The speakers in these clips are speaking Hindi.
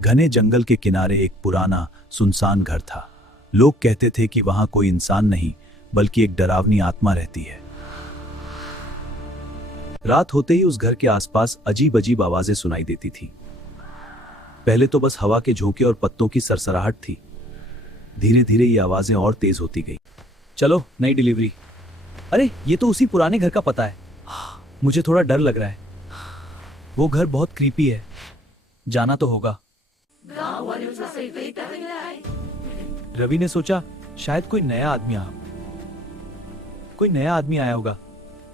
घने जंगल के किनारे एक पुराना सुनसान घर था। लोग कहते थे कि वहां कोई इंसान नहीं बल्कि एक डरावनी आत्मा रहती है। रात होते ही उस घर के आसपास अजीब अजीब आवाजें सुनाई देती थी। पहले तो बस हवा के झोंके और पत्तों की सरसराहट थी। धीरे धीरे ये आवाजें और तेज होती गई। चलो, नई डिलीवरी। अरे, ये तो उसी पुराने घर का पता है। मुझे थोड़ा डर लग रहा है। वो घर बहुत क्रीपी है। जाना तो होगा। रवि ने सोचा, शायद कोई नया आदमी आया होगा।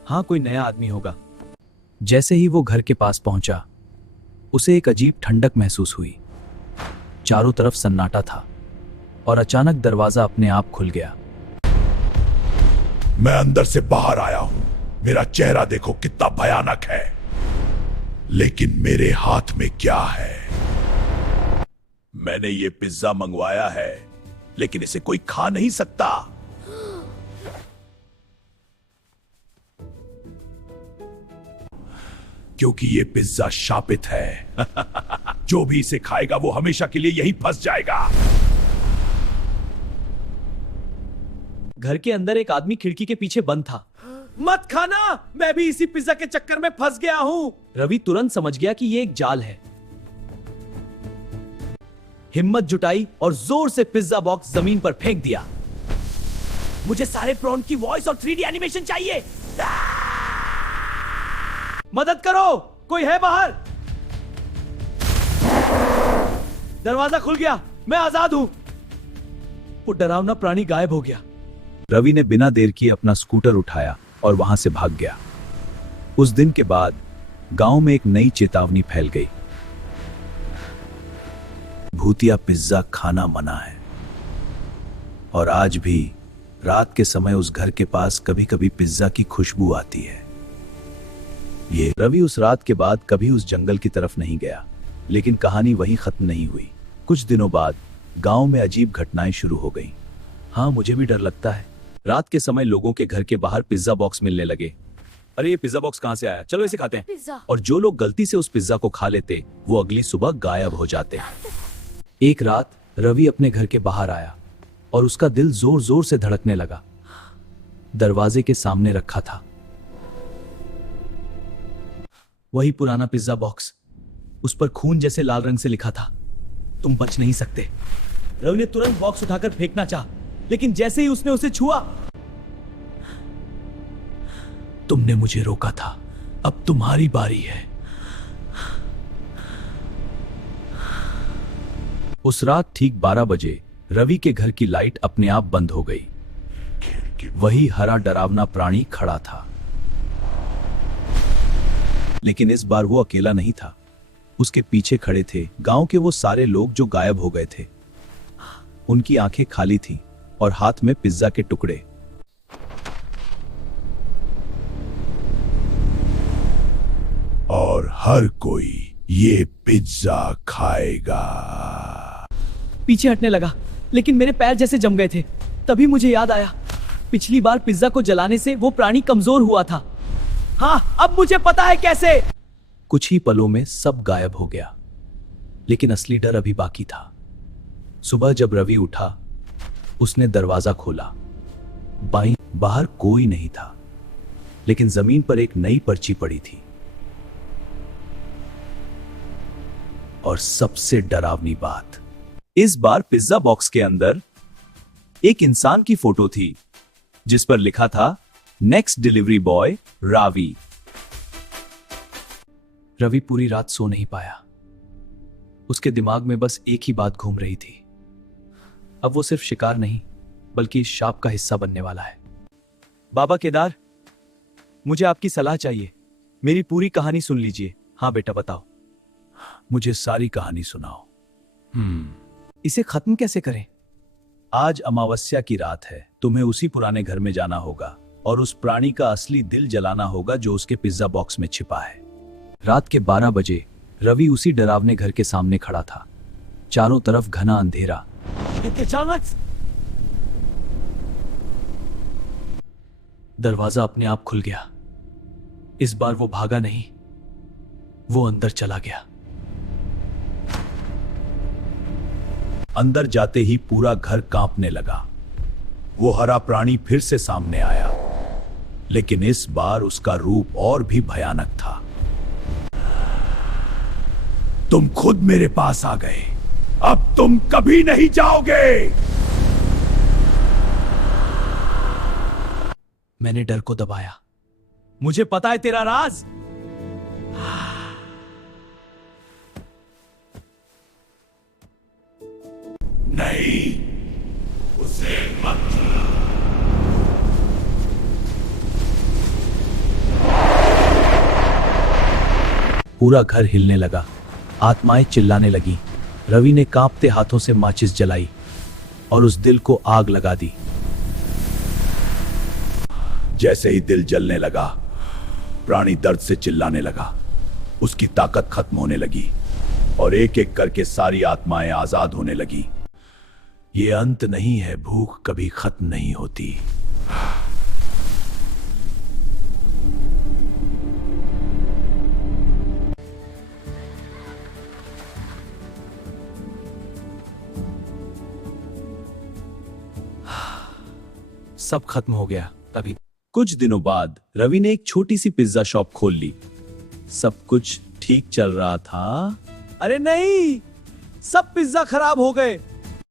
हाँ, कोई नया आदमी होगा। जैसे ही वो घर के पास पहुंचा, उसे एक अजीब ठंडक महसूस हुई। चारों तरफ सन्नाटा था और अचानक दरवाजा अपने आप खुल गया। मैं अंदर से बाहर आया हूं। मेरा चेहरा देखो कितना भयानक है, लेकिन मेरे हाथ में क्या है? मैंने ये पिज्जा मंगवाया है, लेकिन इसे कोई खा नहीं सकता। क्योंकि ये पिज्जा शापित है। जो भी इसे खाएगा वो हमेशा के लिए यहीं फंस जाएगा। घर के अंदर एक आदमी खिड़की के पीछे बंद था। मत खाना, मैं भी इसी पिज्जा के चक्कर में फंस गया हूं। रवि तुरंत समझ गया कि यह एक जाल है। हिम्मत जुटाई और जोर से पिज्जा बॉक्स जमीन पर फेंक दिया। मुझे सारे प्रॉन की वॉइस और 3D एनिमेशन चाहिए। मदद करो, कोई है बाहर? दरवाजा खुल गया, मैं आजाद हूं। वो डरावना प्राणी गायब हो गया। रवि ने बिना देर किए अपना स्कूटर उठाया और वहां से भाग गया। उस दिन के बाद गांव में एक नई चेतावनी फैल गई। भूतिया पिज्जा खाना मना है। और आज भी रात के समय उस घर के पास कभी कभी पिज्जा की खुशबू आती है। ये रवि उस रात के बाद कभी उस जंगल की तरफ नहीं गया, लेकिन कहानी वहीं खत्म नहीं हुई। कुछ दिनों बाद गांव में अजीब घटनाएं शुरू हो गईं। हाँ, मुझे भी डर लगता है। रात के समय लोगों के घर के बाहर पिज्जा बॉक्स मिलने लगे। अरे, ये पिज्जा बॉक्स कहां से आया? चलो इसे खाते हैं। और जो लोग गलती से उस पिज्जा को खा लेते, वो अगली सुबह गायब हो जाते। एक रात रवि अपने घर के बाहर आया और उसका दिल जोर जोर से धड़कने लगा। दरवाजे के सामने रखा था वही पुराना पिज्जा बॉक्स। उस पर खून जैसे लाल रंग से लिखा था, तुम बच नहीं सकते। रवि ने तुरंत बॉक्स उठाकर फेंकना चाहा, लेकिन जैसे ही उसने उसे छुआ, तुमने मुझे रोका था, अब तुम्हारी बारी है। उस रात ठीक 12 बजे रवि के घर की लाइट अपने आप बंद हो गई। वही हरा डरावना प्राणी खड़ा था, लेकिन इस बार वो अकेला नहीं था। उसके पीछे खड़े थे गांव के वो सारे लोग जो गायब हो गए थे। उनकी आंखें खाली थीं और हाथ में पिज्जा के टुकड़े। और हर कोई ये पिज्जा खाएगा। पीछे हटने लगा, लेकिन मेरे पैर जैसे जम गए थे। तभी मुझे याद आया, पिछली बार पिज्जा को जलाने से वो प्राणी कमजोर हुआ था। हाँ, अब मुझे पता है कैसे। कुछ ही पलों में सब गायब हो गया, लेकिन असली डर अभी बाकी था। सुबह जब रवि उठा, उसने दरवाजा खोला। बाहर कोई नहीं था, लेकिन जमीन पर एक नई पर्ची पड़ी थी। और सबसे डरावनी बात, इस बार पिज्जा बॉक्स के अंदर एक इंसान की फोटो थी, जिस पर लिखा था, next delivery boy Ravi. Ravi पूरी रात सो नहीं पाया। उसके दिमाग में बस एक ही बात घूम रही थी, अब वो सिर्फ शिकार नहीं बल्कि इस शाप का हिस्सा बनने वाला है। बाबा केदार, मुझे आपकी सलाह चाहिए। मेरी पूरी कहानी सुन लीजिए। हाँ बेटा, बताओ। मुझे सारी कहानी सुनाओ। इसे खत्म कैसे करें? आज अमावस्या की रात है। तुम्हें उसी पुराने घर में जाना होगा और उस प्राणी का असली दिल जलाना होगा जो उसके पिज्जा बॉक्स में छिपा है। रात के 12 बजे रवि उसी डरावने घर के सामने खड़ा था। चारों तरफ घना अंधेरा। अचानक दरवाजा अपने आप खुल गया। इस बार वो भागा नहीं, वो अंदर चला गया। अंदर जाते ही पूरा घर कांपने लगा। वो हरा प्राणी फिर से सामने आया, लेकिन इस बार उसका रूप और भी भयानक था। तुम खुद मेरे पास आ गए, अब तुम कभी नहीं जाओगे। मैंने डर को दबाया। मुझे पता है तेरा राज। नहीं, उसे मत। पूरा घर हिलने लगा, आत्माएं चिल्लाने लगी। रवि ने कांपते हाथों से माचिस जलाई और उस दिल को आग लगा दी। जैसे ही दिल जलने लगा, प्राणी दर्द से चिल्लाने लगा। उसकी ताकत खत्म होने लगी और एक एक करके सारी आत्माएं आजाद होने लगी। ये अंत नहीं है, भूख कभी खत्म नहीं होती। सब खत्म हो गया। तभी कुछ दिनों बाद रवि ने एक छोटी सी पिज्जा शॉप खोल ली। सब कुछ ठीक चल रहा था। अरे नहीं, सब पिज्जा खराब हो गए।